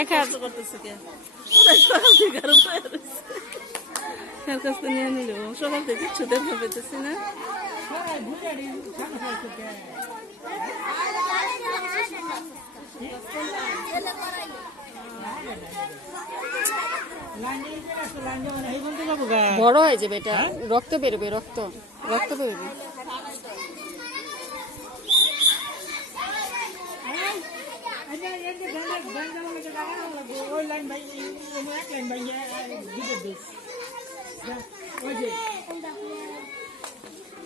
এক হাত কার কাছ থেকে নিয়ে নিল সকাল থেকে কিচ্ছু দেখা পেতেছি না। বড় হয়ে যাবে এটা, রক্ত বেরোবে, রক্ত রক্ত বেরোবে। ওই লাইন ভাই এক লাইন ভাই